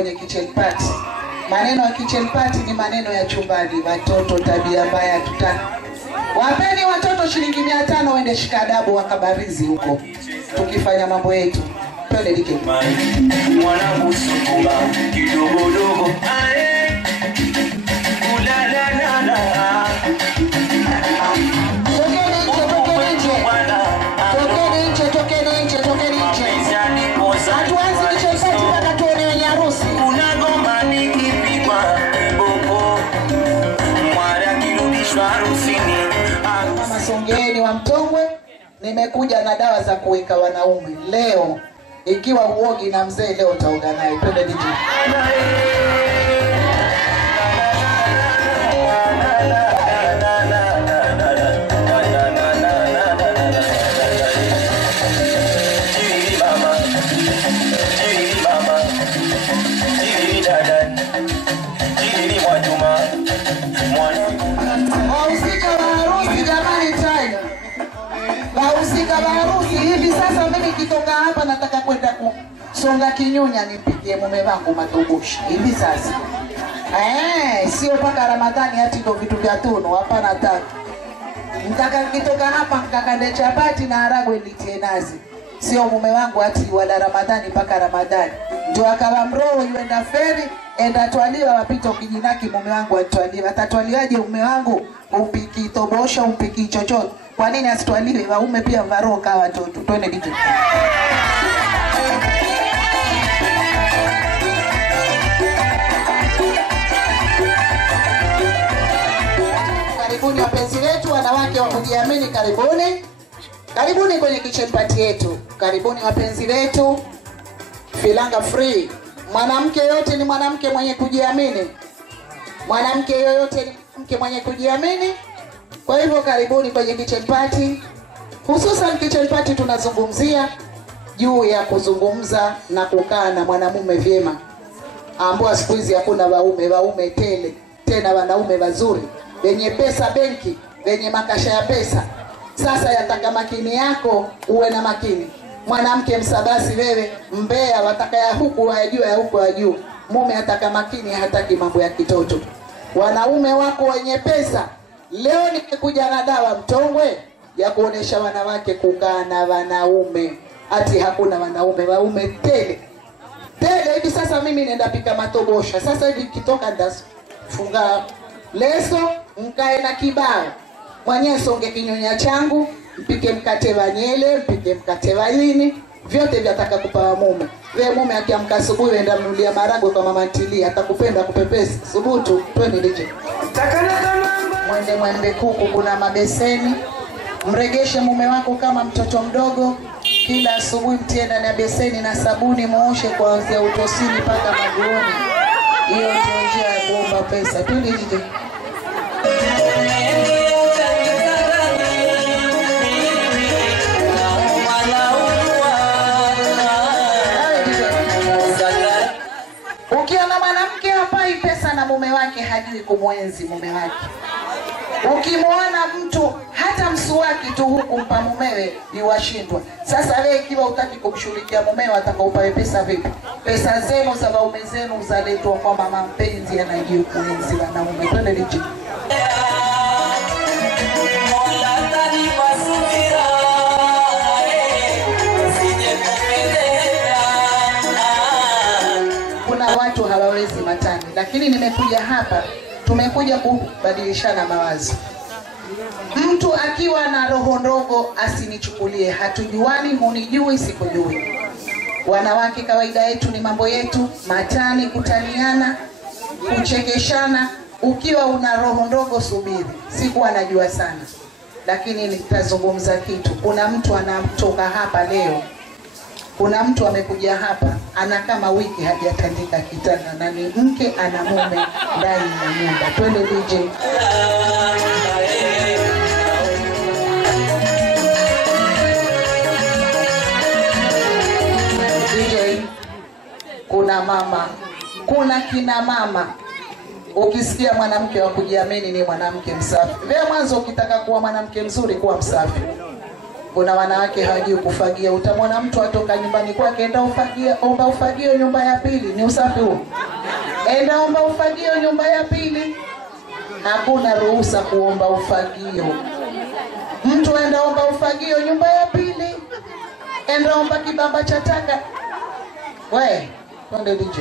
kwenye kitchen party. Maneno ya kitchen party ni maneno ya chumbani. Watoto tabia mbaya tutaki. Wapeni watoto shilingi 500 waende shikadabu wakabarizi huko. Tukifanya mambo yetu. Twende dike. Mwanangu sukuma kidogo dogo. Songeni wa Mtongwe, nimekuja na dawa za kuweka wanaume leo. Ikiwa uogi na mzee leo utaoga naye. Twende DJ. Hivi sasa mimi kitoka hapa nataka kwenda kusonga kinyunya nipikie mume wangu matoboshi. Hivi sasa. Sio paka Ramadhani hati ndo vitu vya tunu, hapana taka. Nitaka kitoka hapa nikakande chapati na haragwe nitie nazi. Sio mume wangu hati wala Ramadhani paka Ramadhani. Ndio akawa mroho yuenda feri, enda twaliwa wapita kijinaki mume wangu atwaliwa. Atatwaliwaje mume wangu? Upiki tobosha, upiki chochote. Kwa nini asitwaliwe? Waume pia varoka watoto. Twende DJ. Karibuni wapenzi wetu, wanawake wa kujiamini, karibuni. Karibuni kwenye kitchen party yetu. Karibuni wapenzi wetu. Filanga free. Mwanamke yote ni mwanamke mwenye kujiamini. Mwanamke yoyote ni mwanamke mwenye kujiamini. Kwa hivyo karibuni kwenye kitchen party. Hususan kitchen party tunazungumzia juu ya kuzungumza na kukaa na mwanamume vyema. Ambao siku hizi hakuna waume tele, tena wanaume wazuri, wenye pesa benki, wenye makasha ya pesa. Sasa yataka makini yako uwe na makini. Mwanamke msabasi wewe, mbea wataka ya huku wajua ya huku wajua. Mume ataka makini, hataki mambo ya kitoto. Wanaume wako wenye pesa. Leo nimekuja na dawa Mtongwe ya kuonesha wanawake kukaa na wanaume. Ati hakuna waume tele. Tele hivi sasa mimi nenda pika matobosha. Sasa hivi kitoka ndafunga leso, mkae na kibao. Mwenyewe songe kinyonya changu, mpike mkate wa nyele, mpike mkate wa yini, vyote vyataka kupawa mume. Wewe mume akiamka asubuhi enda mnulia maragwe kwa mama ntilia, atakupenda kupepesa. Subutu, twende DJ. Mwende kuku, kuna mabeseni. Mregeshe mume wako kama mtoto mdogo. Kila asubuhi mtie ndani ya beseni na sabuni, muoshe kuanzia utosini mpaka maguoni. Hiyo ndio njia ya kuomba pesa. Twende DJ. Ukiona mwanamke hapai pesa na mume wake hajui kumwenzi mume wake. Ukimwona mtu hata msuwaki tu huku mpa mumewe yuwashindwa. Sasa wewe ikiwa utaki kumshughulikia mumewe atakaopae pesa vipi? Pesa zenu za waume zenu zaletwa kwa mama mpenzi anajua kuenzi wanaume. Twende DJ. Kuna watu hawawezi matani, lakini nimekuja hapa, tumekuja kubadilishana mawazo. Mtu akiwa na roho ndogo asinichukulie, hatujuani, hunijui, sikujui. Wanawake kawaida yetu ni mambo yetu, matani, kutaniana, kuchekeshana. Ukiwa una roho ndogo subiri, sikuwa najua sana. Lakini nitazungumza kitu. Kuna mtu anatoka hapa leo. Kuna mtu amekuja hapa ana kama wiki hajatandika kitanda na ni mke ana mume ndani ya nyumba. Twende DJ. DJ, kuna mama, kuna kina mama. Ukisikia mwanamke wa kujiamini ni mwanamke msafi. Wewe mwanzo ukitaka kuwa mwanamke mzuri kuwa msafi. Kuna wanawake hawajui kufagia. Utamwona mtu atoka nyumbani kwake, enda ufagia, omba ufagio nyumba ya pili. Ni usafi huo? Enda omba ufagio nyumba ya pili. Hakuna ruhusa kuomba ufagio. Mtu enda omba ufagio nyumba ya pili. Enda omba kibamba cha taka. We, twende DJ.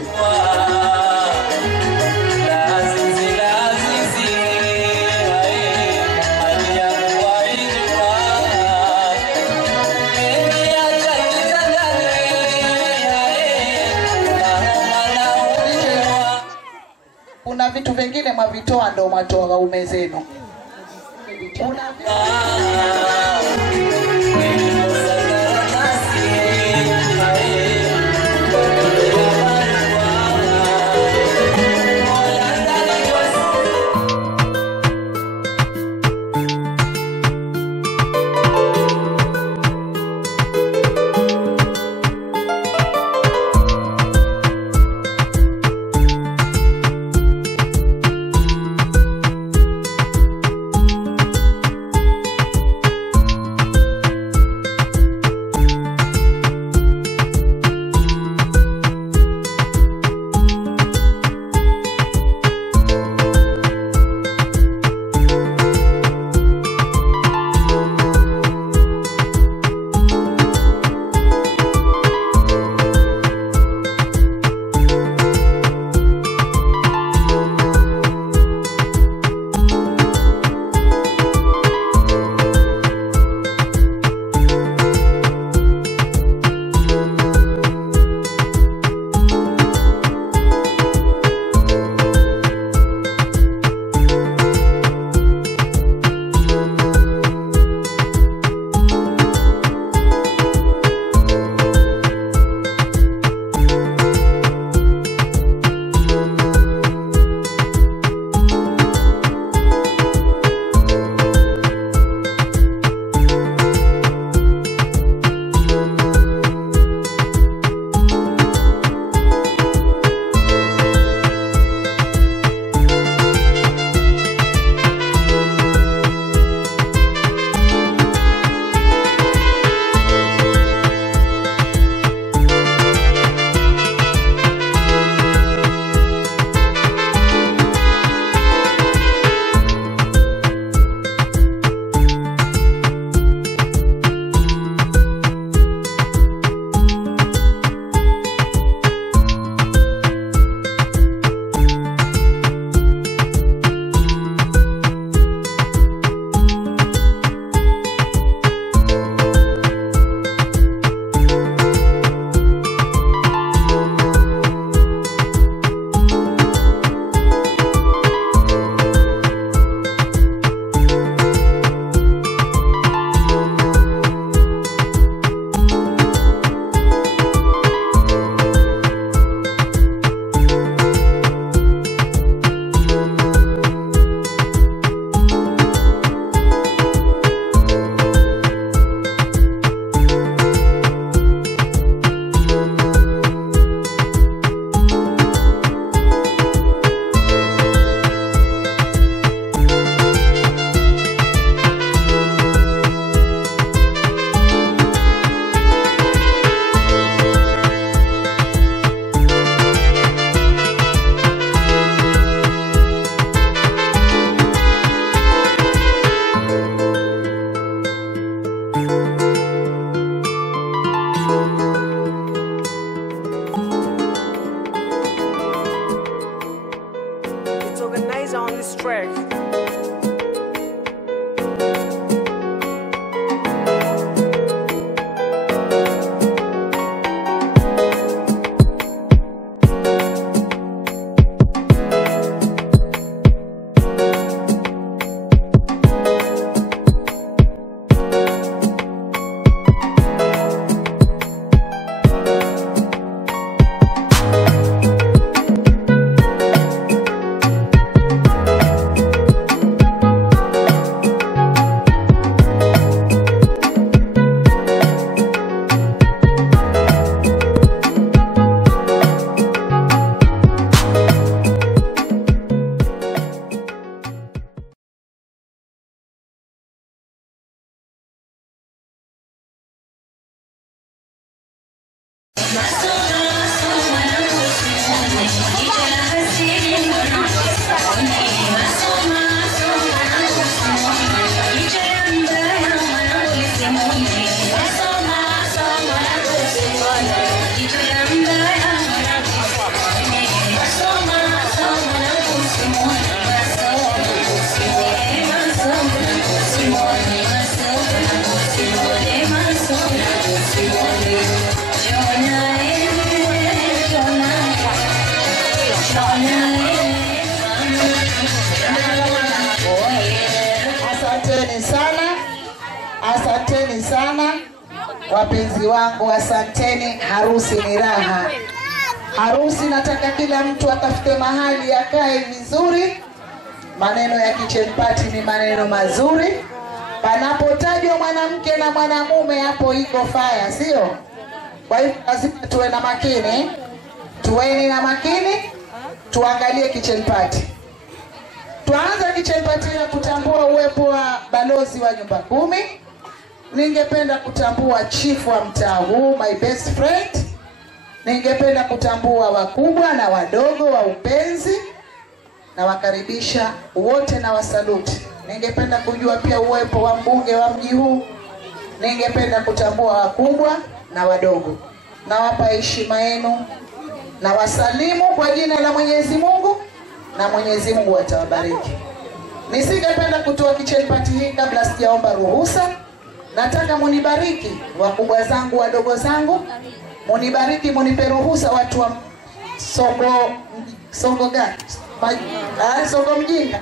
Kuna vitu vingine mavitoa ndo matoa waume zenu. Asanteni sana wapenzi wangu, asanteni. Harusi ni raha. Harusi nataka kila mtu atafute mahali akae vizuri. Maneno ya kitchen party ni maneno mazuri. Panapotajwa mwanamke na mwanamume hapo iko fire, sio? Kwa hivyo lazima tuwe na makini. Tuweni na makini, tuangalie kitchen party. Tuanze kitchen party na kutambua uwepo wa balozi wa nyumba 10. Ningependa kutambua chief wa mtaa huu, my best friend. Ningependa kutambua wakubwa na wadogo wa upenzi, na wakaribisha wote na wasaluti. Ningependa kujua pia uwepo wa mbunge wa mji huu. Ningependa kutambua wakubwa na wadogo. Nawapa heshima yenu na wasalimu kwa jina la Mwenyezi Mungu, na Mwenyezi Mungu atawabariki. Nisingependa kutoa kitchen party hii kabla sijaomba ruhusa. Nataka munibariki wakubwa zangu, wadogo zangu. Munibariki, munipe ruhusa watu wa Songo gani? Songo Mjinga.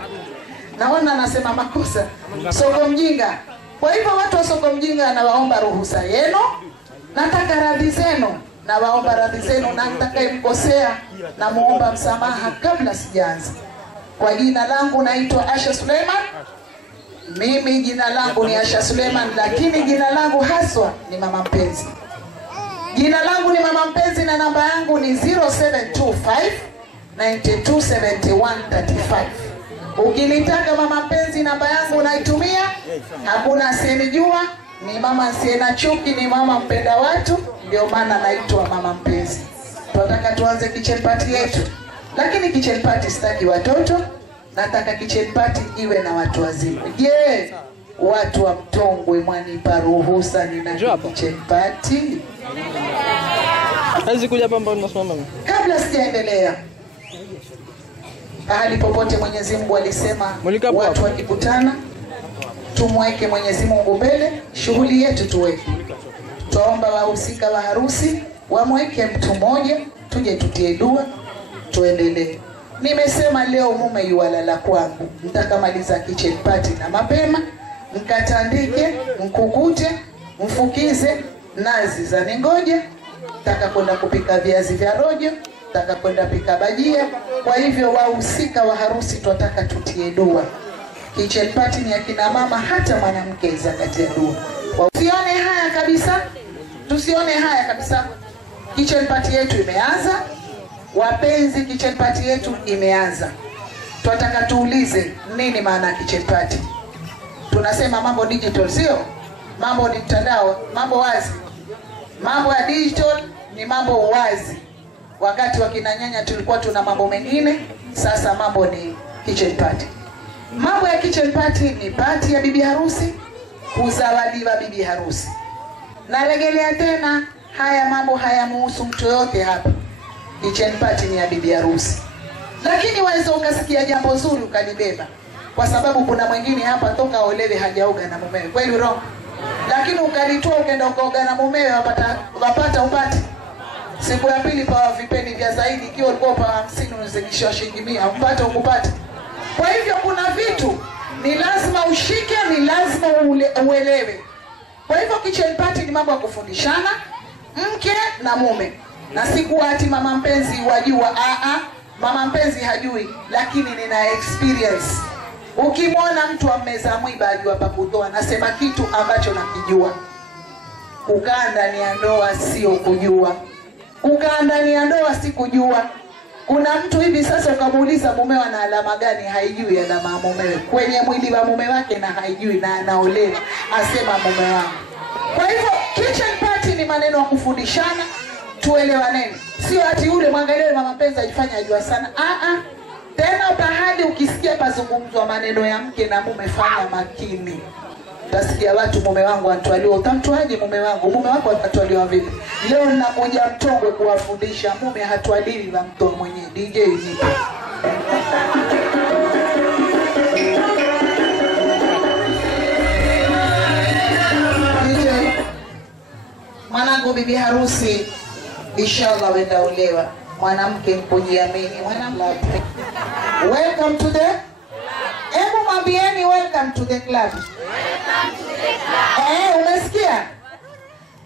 Naona nasema makosa. Songo Mjinga. Kwa hivyo watu wa Songo Mjinga nawaomba ruhusa yenu. Nataka radhi zenu. Nawaomba radhi zenu, na nitakayemkosea na muomba msamaha kabla sijaanza. Kwa jina langu naitwa Asha Suleiman. Mimi jina langu ni Asha Suleiman, lakini jina langu haswa ni Mama Mpenzi. Jina langu ni Mama Mpenzi na namba yangu ni 0725 927135. Ukinitaka Mama Mpenzi, namba yangu naitumia. Hakuna asiyenijua, ni mama asiye na chuki, ni mama mpenda watu, ndio maana naitwa Mama Mpenzi. Tunataka tuanze kitchen party yetu. Lakini kitchen party sitaki watoto, nataka kitchen party iwe na watu wazima. Je, watu wa Mtongwe mwanipa ruhusa nina kitchen party? Hazi kuja hapa mbona unasimama? Kabla sijaendelea, pahali popote Mwenyezi Mungu alisema watu wakikutana tumweke Mwenyezi Mungu mbele, shughuli yetu tuweke. Tuomba wahusika wa harusi wamweke mtu mmoja, tuje tutie dua, tuendelee. Nimesema leo mume yualala kwangu, nitakamaliza kitchen party na mapema, mkatandike, mkukute, mfukize nazi za ningoje. Nataka kwenda kupika viazi vya rojo, nataka kwenda pika bajia. Kwa hivyo wahusika wa harusi tunataka tutie dua. Kitchen party ni akina mama, hata mwanamke izangatia dua. Tusione haya kabisa. Tusione haya kabisa. Kitchen party yetu imeanza. Wapenzi, kitchen party yetu imeanza. Tunataka tuulize nini maana kitchen party? Tunasema mambo digital, sio? Mambo ni mtandao, mambo wazi. Mambo ya digital ni mambo wazi. Wakati wa kina nyanya tulikuwa tuna mambo mengine, sasa mambo ni kitchen party. Mambo ya kitchen party ni party ya bibi harusi, kuzawadiwa bibi harusi. Narejelea tena, haya mambo hayamuhusu mtu yote hapa. Kitchen party ni ya bibi harusi. Lakini waweza ukasikia jambo zuri ukalibeba, kwa sababu kuna mwingine hapa toka olewe hajaoga na mumewe. Kweli roho? Lakini ukalitoa ukaenda ukaoga na mumewe, wapata upate. Siku ya pili pa vipeni vya zaidi, ikiwa ulikuwa pa 50 unazidishwa shilingi 100, upate ukupate. Kwa hivyo kuna vitu ni lazima ushike, ni lazima uelewe. Kwa hivyo kitchen party ni mambo ya kufundishana mke na mume. Na siku ati Mama Mpenzi wajua, Mama Mpenzi hajui, lakini nina experience. Ukimwona mtu ameza mwiba ajua pa kutoa. Nasema kitu ambacho nakijua. Kukaa ndani ya ndoa sio kujua. Kukaa ndani ya ndoa si kujua. Kuna mtu hivi sasa ukamuuliza mumewa na alama gani, haijui alama ya mumewe kwenye mwili wa mume wake, na haijui, na anaolewa asema mume wangu. Kwa hivyo kitchen party ni maneno ya kufundishana. tuelewaneni. Sio ati yule mwangalie mama mpenzi ajifanya ajua sana. Tena pahali ukisikia pazungumzwa maneno ya mke na mume, fanya makini. Utasikia watu, mume wangu atwaliwa. Utamtwaje mume wangu? Mume wako atwaliwa vipi? Leo ninakuja Mtongwe kuwafundisha mume hatwaliwi na mtu mwenyewe. DJ nipo. DJ, mwanangu bibi harusi inshallah wenda olewa. Mwanamke mkujiamini, mwanamke. Welcome to the Hebu mwambieni welcome to the club. Umesikia?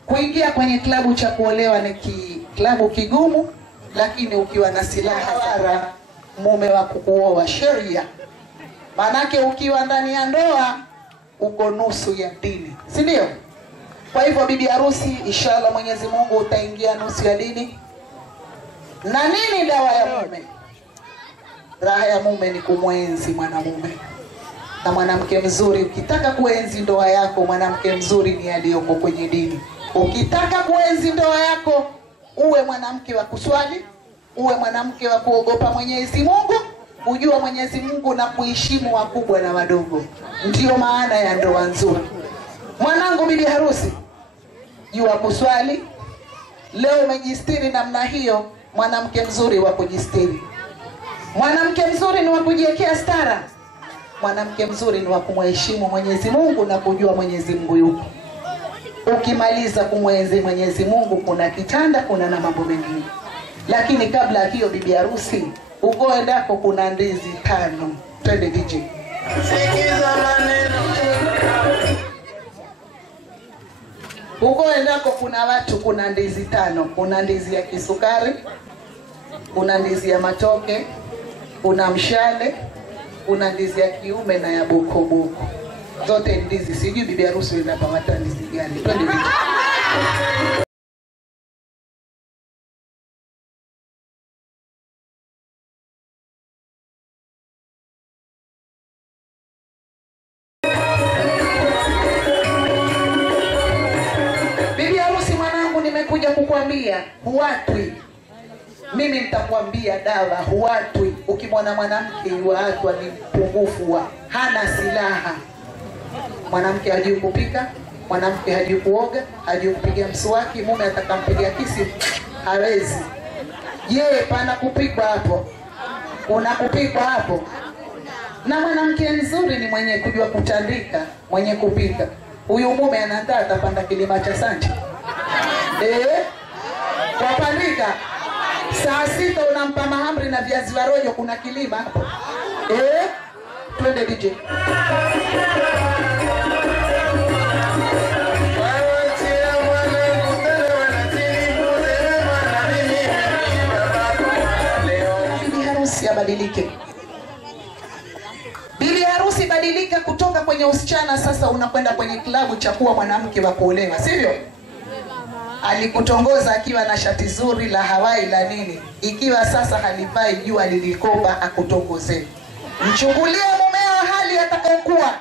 Kuingia kwenye klabu cha kuolewa ni klabu kigumu, lakini ukiwa na silaha wara mume wa kukuoa sheria. Manake ukiwa ndani ya ndoa uko nusu ya dini, si ndio? Kwa hivyo bibi harusi inshallah Mwenyezi Mungu utaingia nusu ya dini. Na nini dawa ya mume? Raha ya mume ni kumwenzi mwanamume. Na mwanamke mzuri, ukitaka kuenzi ndoa yako, mwanamke mzuri ni aliyoko kwenye dini. Ukitaka kuenzi ndoa yako, uwe mwanamke wa kuswali, uwe mwanamke wa kuogopa Mwenyezi Mungu, kujua Mwenyezi Mungu na kuheshimu wakubwa na wadogo. Ndiyo maana ya ndoa nzuri. Mwanangu bibi harusi, jua kuswali. Leo umejistiri namna hiyo, mwanamke mzuri wa kujistiri. Mwanamke mzuri ni wa kujiwekea stara. Mwanamke mzuri ni wa kumheshimu Mwenyezi Mungu na kujua Mwenyezi Mungu yupo. Ukimaliza kumwenzi Mwenyezi Mungu, kuna kitanda, kuna na mambo mengine. Lakini kabla hiyo bibi harusi, uko endako kuna ndizi 5. Twende DJ. Sikiza maneno. Uko endako kuna watu, kuna ndizi 5. Kuna ndizi ya kisukari, kuna ndizi ya matoke, kuna mshale, kuna ndizi ya kiume na ya bokoboko. Zote ndizi. Sijui bibi harusi inapata ndizi gani. Twende DJ. Bibi harusi mwanangu, nimekuja kukwambia huatwi. Mimi nitakwambia dawa, huatwi. Ukimwona mwanamke huatwa ni pungufu wa hana silaha. Mwanamke hajui kupika, mwanamke hajui kuoga, hajui kupiga mswaki, mume atakampigia kisi hawezi. Je, pana kupikwa hapo? Kuna kupikwa hapo? Na mwanamke nzuri ni mwenye kujua kutandika, mwenye kupika. Huyu mume anataka atapanda kilima cha Sanchi. Wapandika. Saa 6 unampa mahamri na viazi vya rojo, kuna kilima hapo. Twende DJ. Bibi harusi abadilike. Bibi harusi badilika kutoka kwenye usichana, sasa unakwenda kwenye klabu cha kuwa mwanamke wa kuolewa, sivyo? Alikutongoza akiwa na shati zuri la Hawaii la nini, ikiwa sasa halivai jua lilikoba akutongoze. Mchungulie mumeo hali atakayokuwa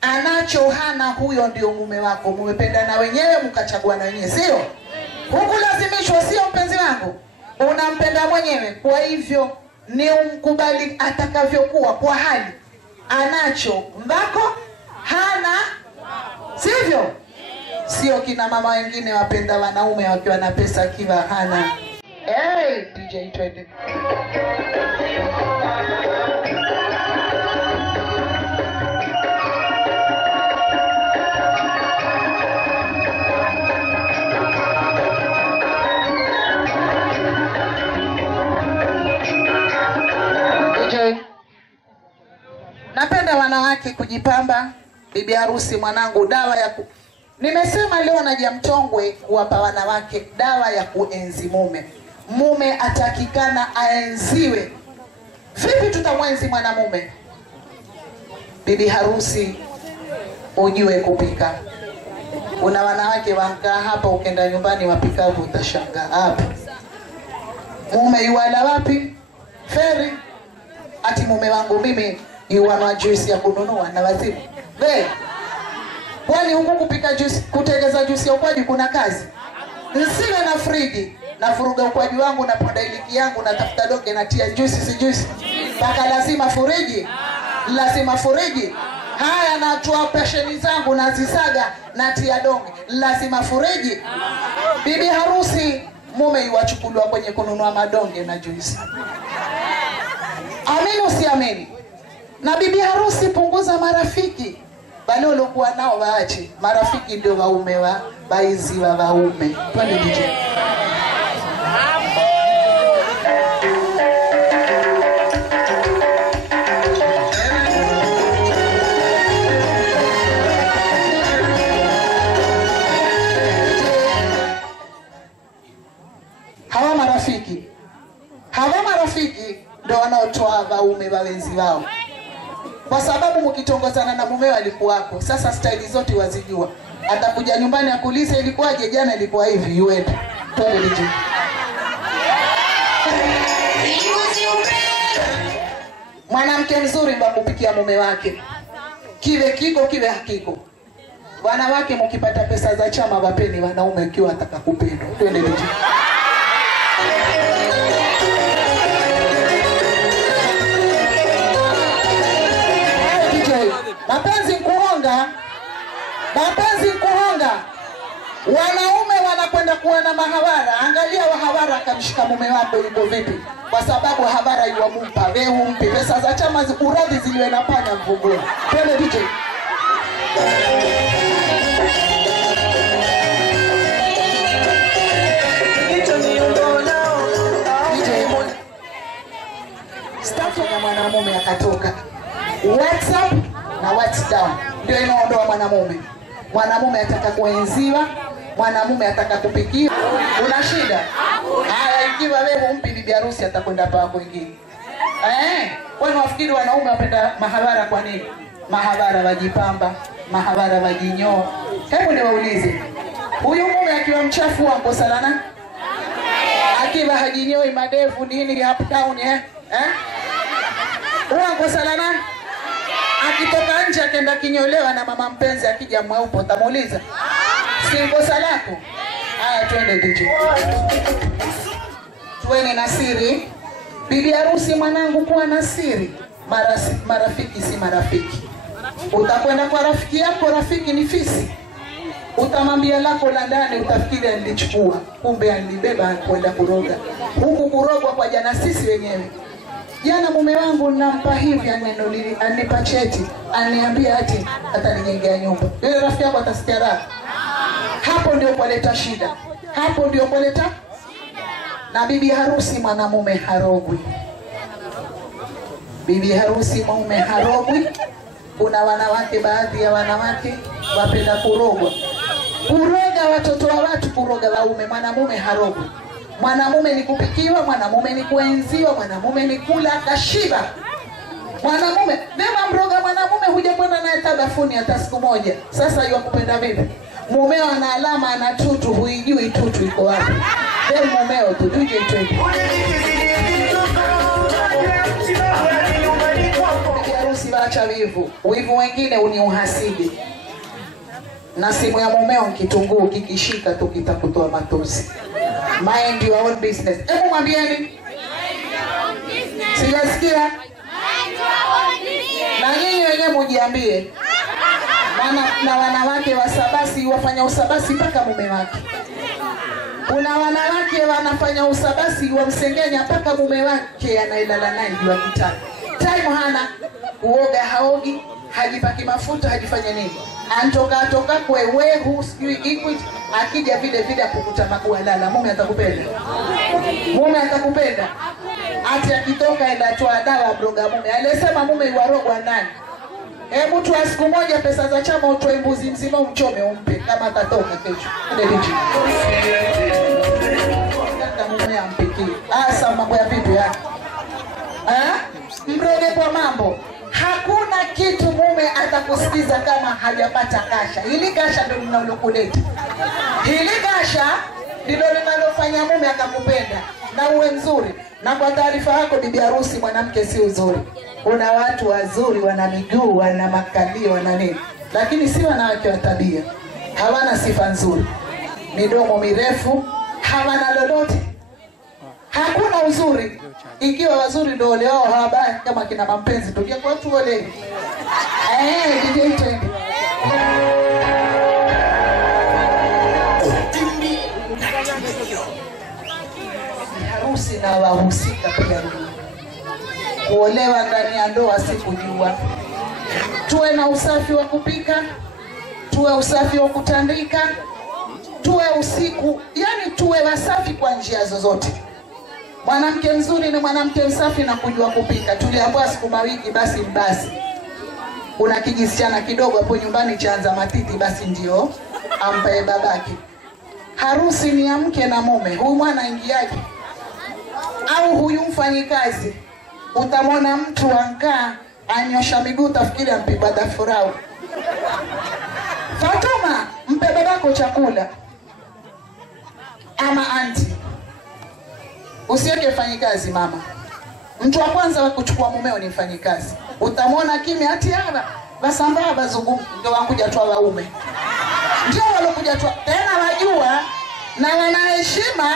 anacho hana, huyo ndio mume wako. Mmependana wenyewe, mkachagua na wenyewe, sio? Hukulazimishwa, sio mpenzi wangu. Unampenda mwenyewe. Kwa hivyo ni umkubali atakavyokuwa kwa hali anacho mbako hana, sivyo? Sio kina mama wengine wapenda wanaume wakiwa na pesa akiwa hana. DJ twende. DJ, napenda wanawake kujipamba. Bibi harusi mwanangu, dawa ya nimesema leo naja Mtongwe kuwapa wanawake dawa ya kuenzi mume. Mume atakikana aenziwe. Vipi tutamwenzi mwanamume? Bibi harusi ujue kupika. Kuna wanawake wankaa hapa, ukenda nyumbani wapika huko utashangaa. Hapa mume yuala wapi? Feri. Ati mume wangu mimi yuanwa juice ya kununua na wazimu. Kwani huku kupika juice, kutengeza juice ya ukwaju kuna kazi? nisiwe na friji, na furuga ukwaji wangu na poda iliki yangu, na tafuta doge na tia juice si juice. Baka lazima furiji. Lazima furiji. Haya na toa pesheni zangu na zisaga na tia donge. Lazima furiji. Bibi harusi mume yuwachukuliwa kwenye kununua madonge na juice. Amini usiamini. Na bibi harusi punguza marafiki. Bali uliokuwa nao waache. Marafiki ndio waume wa baizi wa waume. Twende DJ. Hawa marafiki ndio wanaotoa waume wawenzi wao. Kwa sababu mkitongozana na mume alikuwako, sasa staili zote wazijua. Atakuja nyumbani akuulize ilikuwaje jana, ilikuwa hivi, uende. Twende DJ. Mwanamke mzuri ndio kupikia mume wake. Kiwe kiko kiwe hakiko. Wanawake mkipata pesa za chama wapeni wanaume kiwa atakakupendwa. Twende DJ. Mapenzi kuhonga. Mapenzi kuhonga. Wanaume wanakwenda kuwa na mahawara. Angalia wahawara akamshika mume wako yuko vipi. Kwa sababu havara yuwamumpa. Wewe umpi pesa za chama uradhi ziliwe na panya mvunguni. Twende DJ. Staff ya mwanamume akatoka. WhatsApp na WhatsApp ndio inaondoa mwanamume. Mwanamume ataka kuenziwa, mwanamume ataka kupikiwa. Una shida? Haya, ikiwa wewe umpi bibi harusi atakwenda pa kwingine. Kwani wafikiri wanaume wapenda mahabara kwa nini? Mahabara wajipamba, mahabara wajinyoa. Hebu niwaulize. Huyu mume akiwa mchafu wako salana? Akiwa hajinyoi madevu nini up down Uwango salana? Akitoka nje akenda kinyolewa na mama mpenzi akija mweupo utamuuliza si kosa lako? Haya twende DJ. Tuweni na siri. Bibi harusi mwanangu kuwa na siri. Marafiki si marafiki. Utakwenda kwa rafiki yako, rafiki ni fisi. Utamwambia lako la ndani utafikiri nilichukua, kumbe alibeba kwenda kuroga. Huku kurogwa kwa jana sisi wenyewe. Jana mume wangu nampa hivi anipa cheti, aniambia ati atanijengea nyumba. Yule rafiki yako atasikia raha. Hapo ndio kuleta shida. Hapo ndio kuleta. Na bibi harusi mwanamume harogwi. Bibi harusi mume harogwi. Kuna wanawake, baadhi ya wanawake wapenda kurogwa. Kuroga watoto wa watu, kuroga waume. Mwanamume harogwi. Mwanamume ni kupikiwa, mwanamume ni kuenziwa, mwanamume ni kula kashiba. Mwanamume, mema mroga mwanamume huja kwenda naye tabafuni hata siku moja. Sasa yeye kupenda vipi? Mumeo ana alama ana tutu, huijui tutu iko wapi. Leo mumeo tu tuje tu. Harusi waacha wivu. Wivu wengine uni uhasidi. Na simu ya mumeo kitunguu kikishika tu kitakutoa matosi. Mind your own business. Hebu mwambieni. Sijasikia. Mind your own business. Na nyinyi wenyewe mjiambie. Maana na wanawake wasabasi wafanya usabasi mpaka mume wake. Kuna wanawake wanafanya usabasi wamsengenya mpaka mume wake anailala naye juu ya kitanda. Time hana, kuoga haogi, hajipaki mafuta, hajifanya nini. Antoka kwa wewe sijui Equity, akija vile vile akukuta makuwa lala. Mume atakupenda? Mume atakupenda? Ati akitoka enda toa dawa broga mume. Alisema mume yuarogwa nani? Hebu tu siku moja pesa za chama utoe mbuzi mzima umchome umpe kama atatoka kesho. Ndio hicho. Ndio mume ampiki. Asa mambo ya vipi ya? Mroge kwa mambo. Hakuna kitu mume atakusikiza kama hajapata kasha. Hili kasha ndio linalokuleta. Hili kasha ndio linalofanya mume akakupenda na uwe mzuri. Na kwa taarifa yako bibi harusi mwanamke si uzuri. Kuna watu wazuri wana miguu, wana makalio, wana nini. Lakini si wanawake wa tabia. Hawana sifa nzuri. midomo mirefu, hawana lolote, hakuna uzuri. Ikiwa wazuri ndio ole wao, hawabaya kama kina mapenzi tukia kwa watu ole. DJ twende. Harusi na wahusika pia. Kuolewa ndani ya ndoa si kujua. Tuwe na usafi wa kupika, tuwe usafi wa kutandika, tuwe usiku, yani tuwe wasafi kwa njia zozote. Mwanamke mzuri ni mwanamke msafi na kujua kupika. Tuliambiwa siku mawiki basi mbasi. Kuna kijisichana kidogo hapo nyumbani chaanza matiti, basi ndio ampe babake. Harusi ni ya mke na mume. Huyu mwana ingiaje au huyu mfanyikazi, utamwona mtu ankaa anyosha miguu tafikiri ampigwa dafurau. Fatuma, mpe babako chakula. Ama anti, usiweke mfanyikazi mama. Mtu wa kwanza wa kuchukua mumeo ni mfanyikazi. Utamwona kimya ati hapa basambaa bazungu ndio wankuja tu waume. Ndio walokuja tu tena wajua na wana heshima.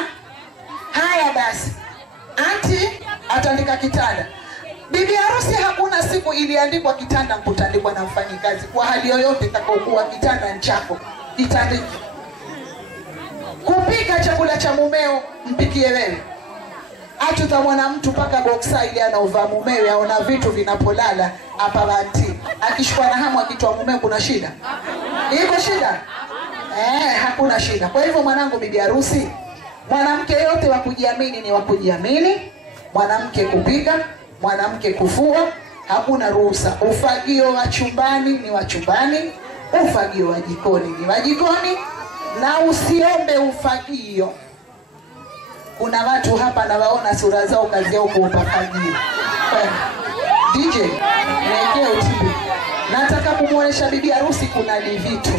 Haya basi. Anti atandika kitanda. Bibi harusi hakuna siku iliandikwa kitanda kutandikwa na mfanyikazi. Kwa hali yoyote itakayokuwa kitanda chako kitandike. Kupika chakula cha mumeo mpikie wewe. Ati utamwona mtu paka boxa ile anaovaa mumewe aona vitu vinapolala hapa banti. Akishikwa na hamu akitoa mumeo kuna shida? Iko shida? Hakuna shida. Kwa hivyo mwanangu bibi harusi, mwanamke yote wa kujiamini ni wa kujiamini. Mwanamke kupika, mwanamke kufua, hakuna ruhusa. Ufagio wa chumbani ni wa chumbani, ufagio wa jikoni ni wa jikoni, na usiombe ufagio. Kuna watu hapa na waona sura zao kazi yao kuupafagio. DJ, niwekee utibu. Nataka kumuonesha bibi harusi kuna vitu.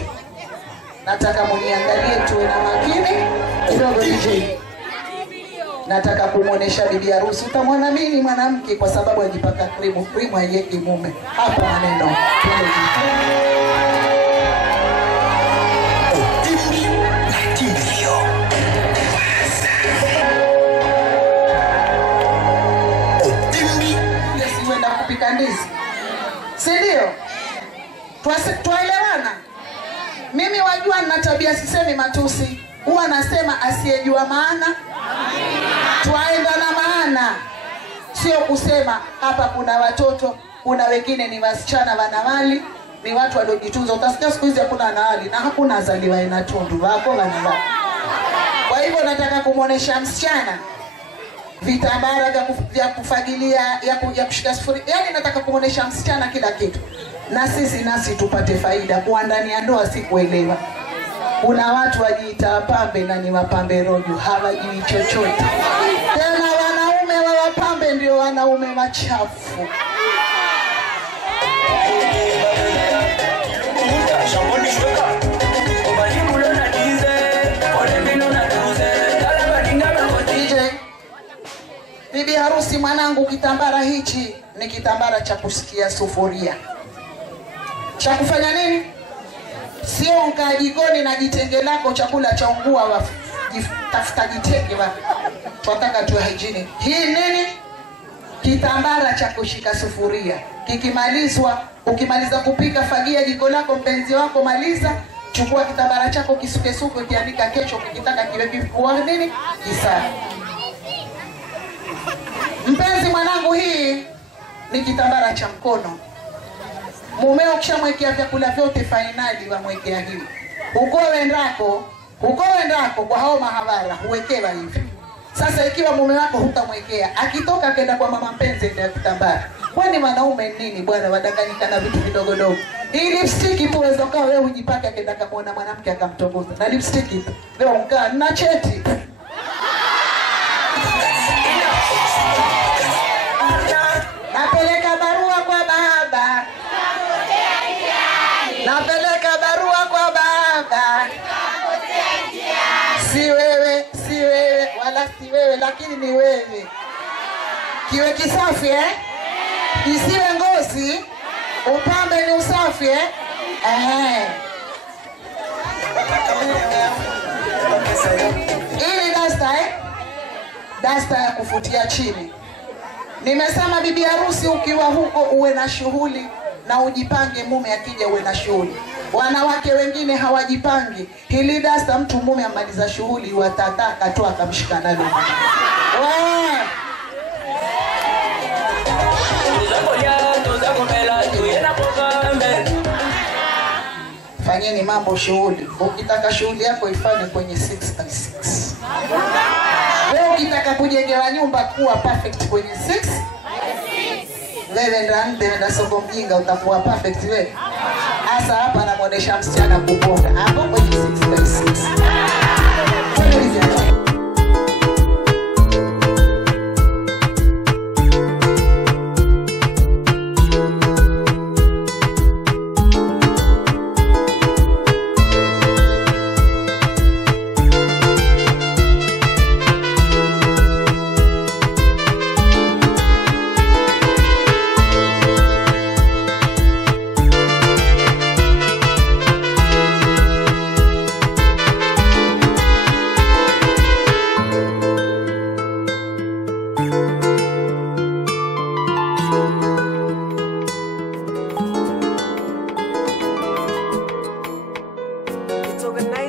Nataka muniangalie tuwe na makini kidogo DJ. Nataka kumuonesha bibi harusi. Utamwona mimi mwanamke kwa sababu ajipaka krimu. Krimu haiweki mume. Hapa maneno. Siwenda kupika ndizi. Si ndio? Tuelewana? Mimi wajua nina tabia sisemi matusi. Huwa nasema asiyejua maana twaenda na maana. Sio kusema hapa kuna watoto, kuna wengine ni wasichana wanawali, ni watu waliojitunza. Utasikia siku hizi hakuna wanawali na hakuna azaliwa ina tundu wako wanawali. Kwa hivyo nataka kumuonesha msichana vitambara vya kufagilia, ya kushika sufuria. Yaani nataka kumuonesha msichana kila kitu. Na sisi nasi tupate faida. Kwa ndani ya ndoa si kuelewa. Kuna watu wajiita pambe na ni mapambe rojo, hawajui chochote. Tena wanaume wa wapambe ndio wanaume machafu. DJ, bibi harusi mwanangu, kitambara hichi ni kitambara cha kusikia sufuria. Cha kufanya nini? Sio nkaa jikoni na jitenge lako chakula cha ungua tafuta jitenge wa. Tunataka tuwe hygienic. Hii nini? Kitambara cha kushika sufuria. Kikimalizwa, ukimaliza kupika fagia jiko lako mpenzi wako maliza, chukua kitambara chako kisuke kianika kesho ukitaka kiwe kifua nini? Kisafi. Mpenzi mwanangu, hii ni kitambara cha mkono. Mumeo kishamwekea vyakula vyote finali wamwekea hivi. Huko wendako kwa hao mahabara huwekewa hivi. Sasa ikiwa mume wako hutamwekea, akitoka kenda kwa mama mpenzi ndio kitambara. Kwani wanaume nini bwana wadanganyika na vitu vidogo dogo. Hii lipstick tu uwezo kwa wewe ujipaka kenda kama mwanamke akamtongoza. Na lipstick tu. Leo mkaa na cheti. Napeleka barua kwa baba. Napeleka barua kwa baba. Si wewe, wala si wewe, lakini ni wewe. Kiwe kisafi Isiwe ngozi, upambe ni usafi dasta ya kufutia chini. Nimesema bibi harusi ukiwa huko uwe na shughuli na ujipange, mume akija uwe na shughuli. Wanawake wengine hawajipangi. Hili dasta mtu mume amaliza shughuli watataka tu akamshika nalo. Fanyeni mambo shughuli. Ukitaka shughuli yako ifanye kwenye 6x6. Wewe ukitaka kujengewa nyumba kuwa perfect kwenye 6. Wewe ndio soko mjinga utakuwa perfect wewe. Asa hapa namuonesha msichana kuponda. Hapo kwenye 6x6.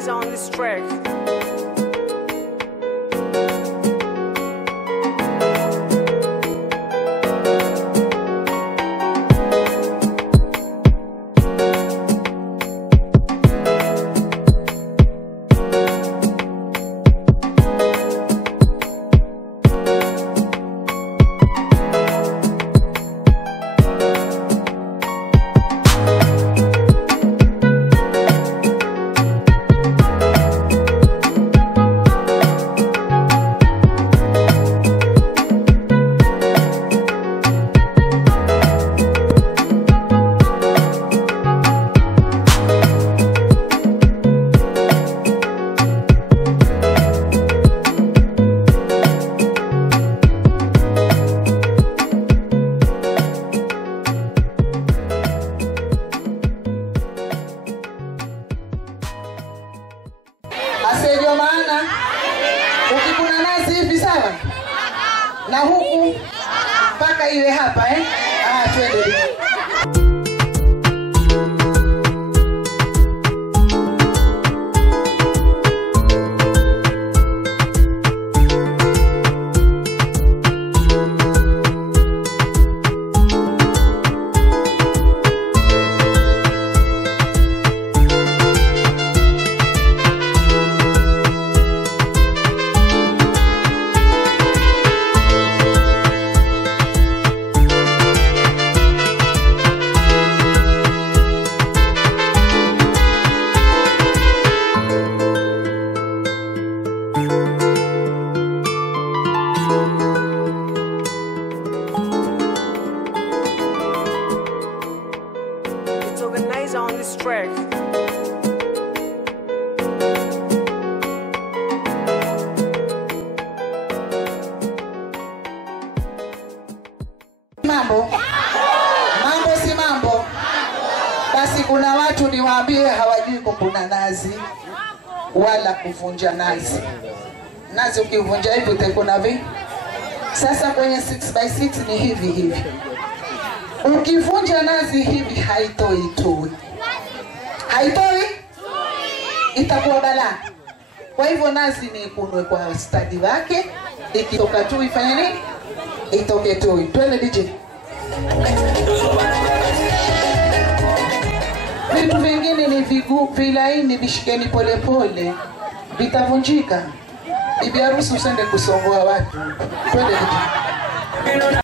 On this track. Asejo maana ukikuna nazi hivi sawa na huku mpaka iwe hapa twende. Organize on this track. Mambo si mambo. Basi kuna watu niwaambie hawajui kukuna nazi wala kuvunja nazi. Nazi ukivunja hivi utakuna vipi? Sasa kwenye 6x6 ni hivi hivi. Ukivunja nazi hivi haitoi tui. Haitoi? Itakuwa balaa. Kwa hivyo nazi ni ikunwe kwa stadi wake. Ikitoka tui ifanye nini? Itoke tui. Twende DJ. Vitu vingine ni vilaini, vishikeni pole pole. Vitavunjika. Bibi harusi usende kusongoa watu. Twende DJ.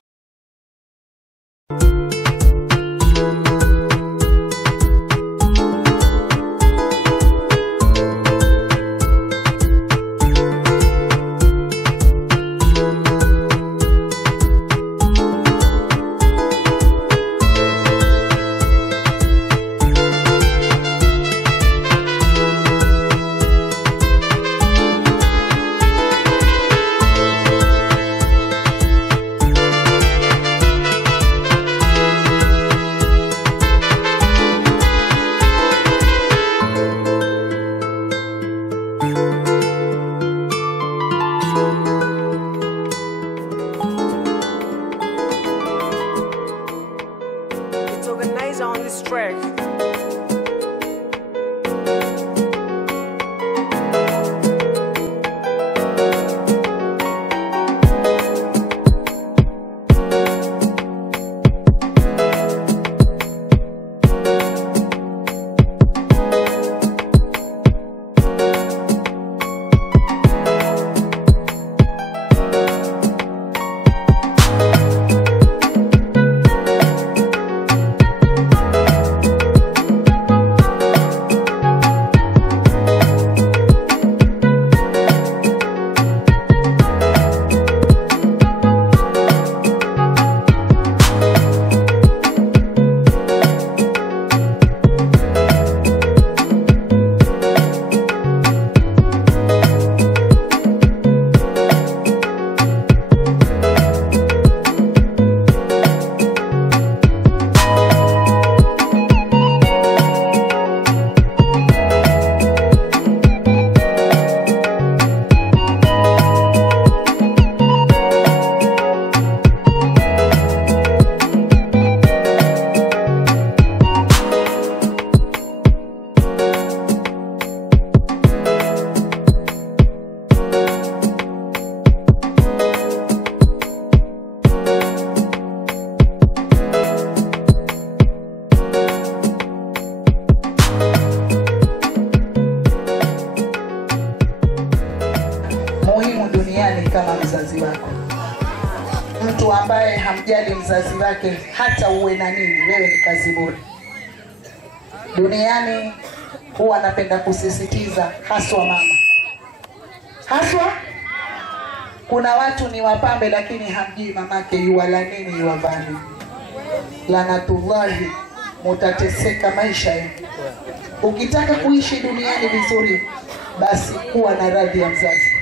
kumjali mzazi wake, hata uwe na nini, wewe ni kazi bure. Duniani huwa napenda kusisitiza haswa mama. Haswa kuna watu ni wapambe lakini hamjui mamake yuwala nini yuwavani. Lanatullahi, mutateseka maisha yenu. Ukitaka kuishi duniani vizuri, basi kuwa na radhi ya mzazi.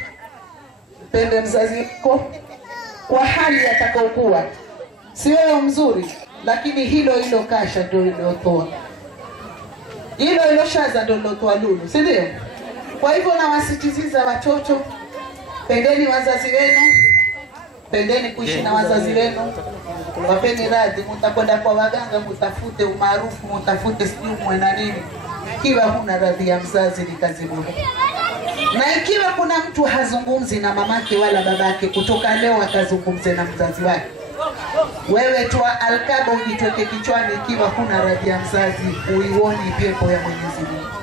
Mpende mzazi wako kwa hali atakayokuwa. Si wewe mzuri, lakini hilo kasha ndio lilotoa. Hilo shaza ndio lilotoa lulu, si ndio? Kwa hivyo nawasisitiza watoto, pendeni wazazi wenu, pendeni kuishi na wazazi wenu, wapeni radhi. Mtakwenda kwa waganga, mtafute umaarufu, mtafute sijui mwe na nini. Ikiwa huna radhi ya mzazi ni kazi bure. Na ikiwa kuna mtu hazungumzi na mamake wala babake, kutoka leo akazungumze na mzazi wake. Wewe toa alkaba ujitweke kichwani, ikiwa huna radhi ya mzazi, uioni pepo ya Mwenyezi Mungu.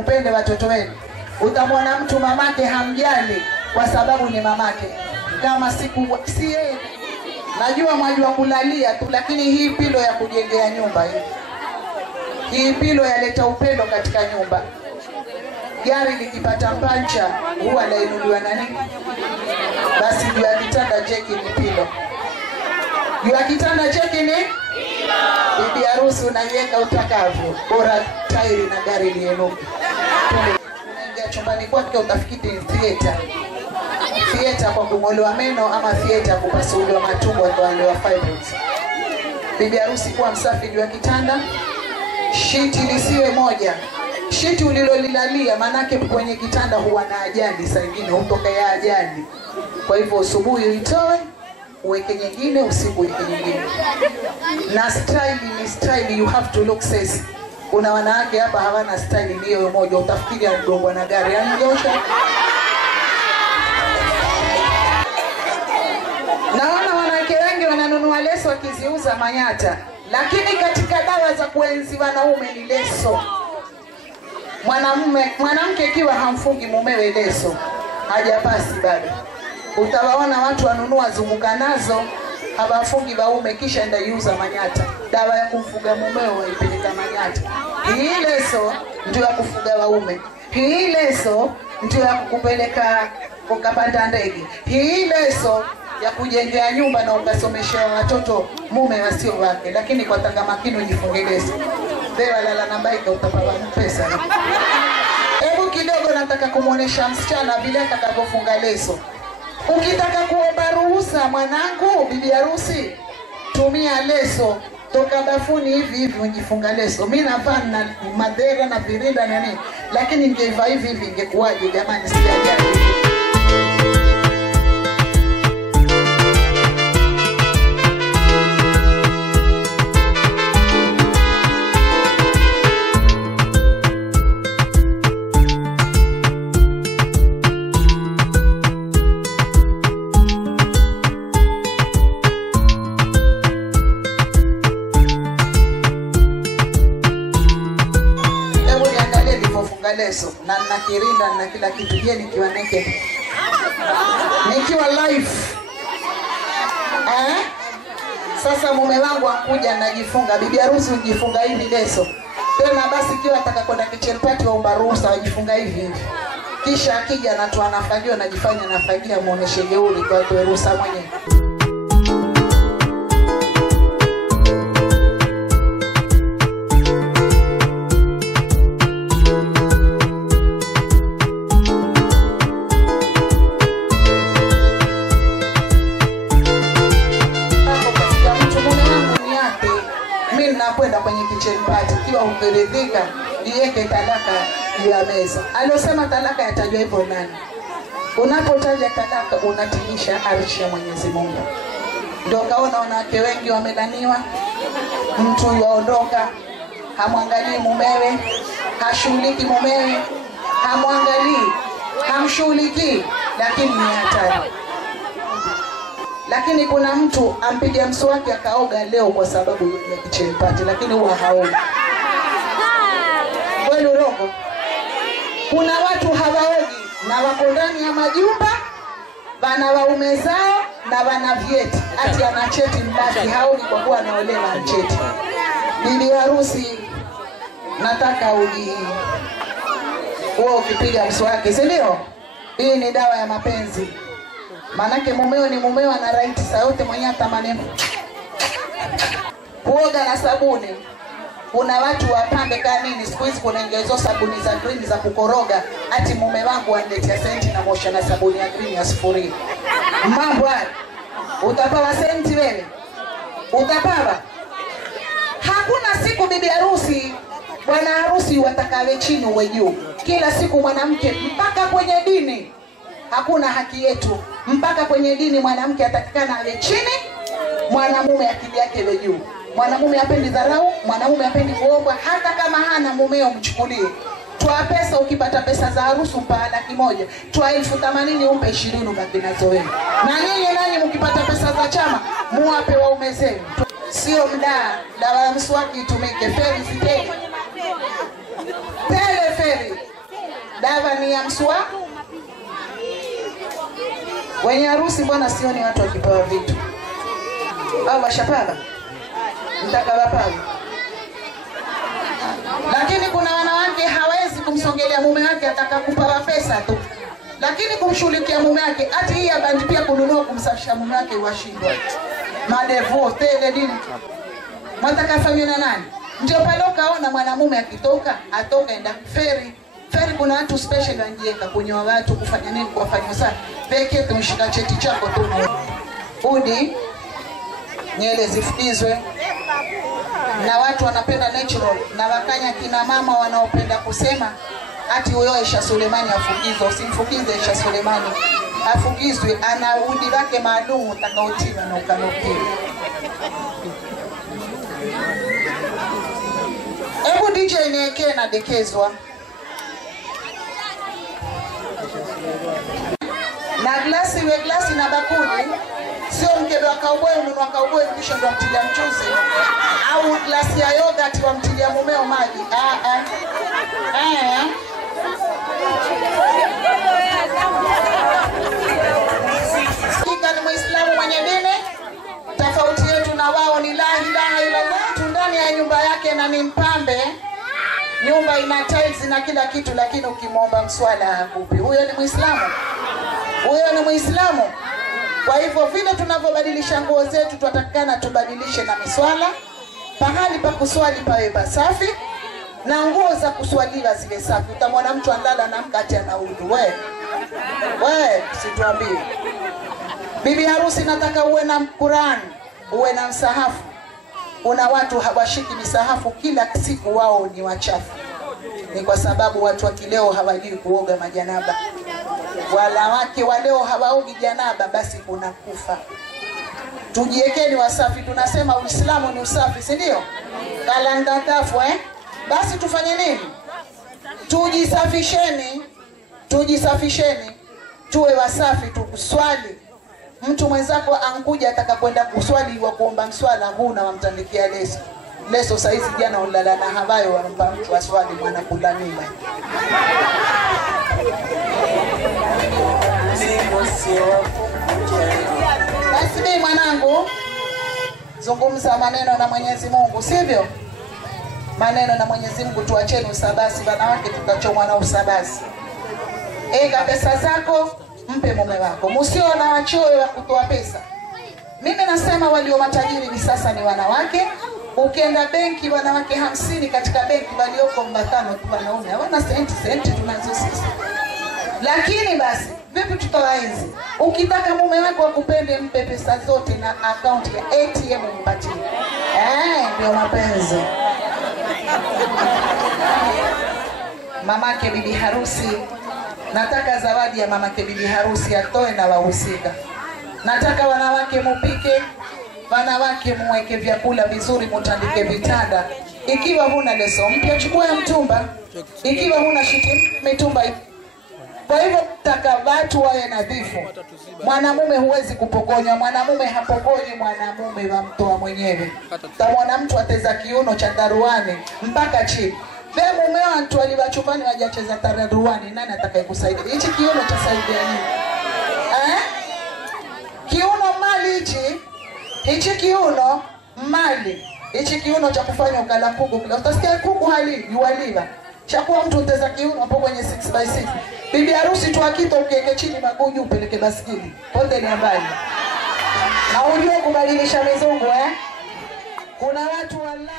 Mpende watoto wenu. Utamwona mtu mamake hamjali kwa sababu ni mamake. Kama siku si yeye. Najua mwajua kulalia tu, lakini hii pilo ya kujengea nyumba hii. Hii pilo yaleta upendo katika nyumba. Gari likipata pancha huwa lainuliwa na nini? Basi juu ya kitanda cheki ni pilo. Juu ya kitanda cheki ni pilo. Bibi harusi unaiweka utakavyo. Bora tairi na gari lienuke. Unaingia chumbani kwake utafikiri ni theater. Theater kwa kung'olewa meno ama theater kupasuliwa matumbo atolewa fibroids. Bibi harusi kuwa msafi juu ya kitanda. Shiti lisiwe moja. Shiti ulilolilalia manake kwenye kitanda huwa na ajali, saa nyingine hutokea ajali. Kwa hivyo asubuhi uitoe, uweke nyingine, usiku uweke nyingine. Na style ni style, you have to look sexy. Kuna wanawake hapa hawana style hiyo moja, utafikiri anagongwa na gari. Ananyosha. Naona wanawake wengi wananunua leso wakiziuza Manyata. Lakini katika dawa za kuenzi wanaume ni leso. Mwanamke ikiwa hamfungi mumewe leso, hajapasi bado. Utawaona watu wanunua zunguka nazo, hawafungi waume kisha enda yuza Manyata. Dawa ya kumfuga mumewe waipeleka Manyata. Hii leso ndio ya kufuga waume. Hii leso ndio ya kukupeleka ukapanda ndege. Hii leso ya kujengea nyumba na ukasomeshea watoto mume wasio wake. Lakini kwa tanga makini ujifunge leso. Dewa lala na baika utapawa pesa. Hebu kidogo nataka kumuonesha msichana vile atakavyofunga leso. Ukitaka kuomba ruhusa mwanangu, bibi harusi, tumia leso. Toka bafuni hivi hivi ujifunga leso. Mimi navaa na madera na virinda na nini. Lakini ningeiva hivi hivi ingekuwaje jamani, sijajali. Leso na kirinda na kila kitu. Je, nikiwa naked, nikiwa live sasa mume wangu akuja najifunga, bibi harusi ujifunga hivi leso tena, basi kiwa ataka kwenda kitchen party waomba ruhusa wajifunga hivi hivi, kisha akija anatoa nafagio najifanya nafagia, muoneshe jeuri kwa atoe ruhusa mwenyewe. Kwenda kwenye kitchen party kiwa umeridhika, iweke talaka juu ya meza. Alosema talaka yatajwa hivyo nani? Unapotaja talaka unatimisha arshi ya Mwenyezi Mungu. Ndio kaona wanawake wengi wamelaniwa. Mtu yaondoka, hamwangalii mumewe, hashughuliki mumewe, hamwangalii, hamshughuliki, lakini ni hatari. Lakini kuna mtu ampiga mswaki akaoga leo kwa sababu ya kitchen party, lakini huwa haogi. Kweli urongo? Kuna watu hawaogi na wako ndani ya majumba, wana waume zao na wana vyeti. Ati ana cheti mbaki, haogi kwa kuwa anaolewa na cheti. Bibi harusi, nataka uji wewe ukipiga mswaki, si ndio? Hii ni dawa ya mapenzi. Manake mumeo ni mumeo, ana right saa yote mwenyewe atamani kuoga na sabuni. Kuna watu wapambe kama nini siku hizi, kuna ingezo sabuni za green za kukoroga, ati mume wangu aniletea senti na mosha na sabuni ya green ya sifuri. Mambo haya utapawa senti wewe? Utapawa? Hakuna siku bibi harusi bwana harusi watakawe chini uwe juu. Kila siku mwanamke, mpaka kwenye dini hakuna haki yetu, mpaka kwenye dini mwanamke atakikana awe chini, mwanamume akili yake iwe juu. Mwanamume hapendi dharau, mwanamume hapendi kuombwa, hata kama hana mumeo mchukulie. Toa pesa, ukipata pesa za harusi umpa 100,000, toa 80,000 umpe 20 ubaki nazo wewe. Na nyinyi nanyi mkipata pesa za chama muwape waume zenu. Sio mdaa, dawa ya mswaki itumike, feri ziteke. Tele feri. Dawa ni ya mswaki. Wenye harusi bwana sioni watu wakipewa vitu. Au washapala? Mtaka wapala. Lakini kuna wanawake hawezi kumsongelea mume wake, ataka kupawa pesa tu. Lakini kumshughulikia mume wake, ati hii abandi pia kununua kumsafisha mume wake washindwa. Madevu, tele dini. Mwataka fanywe na nani? Ndio pale ukaona mwanamume akitoka, atoka enda feri. Feri kuna watu special wanjieka kunyoa watu, kufanya nini, kuwafanya sana. Peke tumshika cheti chako tu. Udi nyele zifukizwe. Na watu wanapenda natural, na wakanya kina mama wanaopenda kusema ati huyo Aisha Sulemani afukizwe. Usimfukize Aisha Sulemani, afukizwe, ana udi wake maalum utakaotiwa na ukanokiwa. Hebu DJ niwekee na dekezwa na glasi, we glasi na bakuli. Sio mkebe wa cowboy ununua cowboy kisha ndo mtilia mchuzi, au glasi ya yogurt wa mtilia mumeo maji. Kika ni Muislamu mwenye dini. Tofauti yetu na wao ni la ilaha illallah. Ndani ya nyumba yake na ni mpambe. Nyumba ina tiles na kila kitu, lakini ukimwomba mswala hakupi. Huyo ni Muislamu? Huyo ni Muislamu? Kwa hivyo vile tunavyobadilisha nguo zetu, tunatakana tubadilishe na miswala. Pahali pa kuswali pawe pasafi na nguo za kuswalia ziwe safi. Utamwona mtu andala na mkate ana udhu. We, situambie. Bibi harusi nataka uwe na Qur'an, uwe na msahafu. Kuna watu hawashiki misahafu, kila siku wao ni wachafu. Ni kwa sababu watu wa kileo hawajui kuoga majanaba. Wanawake wa leo hawaogi janaba, basi kuna kufa. Tujiekeni wasafi, tunasema Uislamu ni usafi, si ndio? Kalanga tafu Basi tufanye nini? Tujisafisheni. Tuwe wasafi, tukuswali. Mtu mwenzako ankuja atakakwenda kuswali wa kuomba mswala, huna wamtandikia leso saizi jana ulala na habayo wanampa mtu aswali mwana kulanima. Basi mimi mwanangu, zungumza maneno na Mwenyezi Mungu, sivyo? Maneno na Mwenyezi Mungu, tuacheni usabasi wanawake, tutachomwa na usabasi. Ega pesa zako, mpe mume wako. Musio na wachoyo wa kutoa pesa. Mimi nasema walio matajiri ni sasa ni wanawake. Ukienda benki wanawake 50 katika benki, walioko 5 tu wanaume. Hawana senti tunazo sisi. Lakini basi vipi tutawaenzi? Ukitaka mume wako akupende, mpe pesa zote na account ya ATM mpatie. Ndio mapenzi. Mamake bibi harusi, nataka zawadi ya mamake bibi harusi atoe na wahusika. Nataka wanawake mupike, wanawake muweke vyakula vizuri, mutandike vitanda. Ikiwa huna leso mpya, chukua ya mtumba. Ikiwa huna shiti, mitumba. Kwa hivyo nataka watu wawe nadhifu. Mwanamume huwezi kupokonywa, mwanamume hapokonywi, mwanamume wamtoa mwenyewe. Tamwona mtu ateza kiuno cha taruani mpaka chini. Wewe mume wangu aliwachupani wajacheza taruani, nani atakayekusaidia? Hichi kiuno cha saidia nini? Kiuno mali hichi. Hichi kiuno mali. Hichi kiuno cha kufanya ukala kuku. Utasikia kuku yualiwa. Chakuwa mtu uteza kiuno hapo kwenye 6x6. Bibi harusi tu akita ukiweke chini maguju upeleke basikili. Pote ni mbali. Na ujue kubadilisha mizungu Kuna watu walala.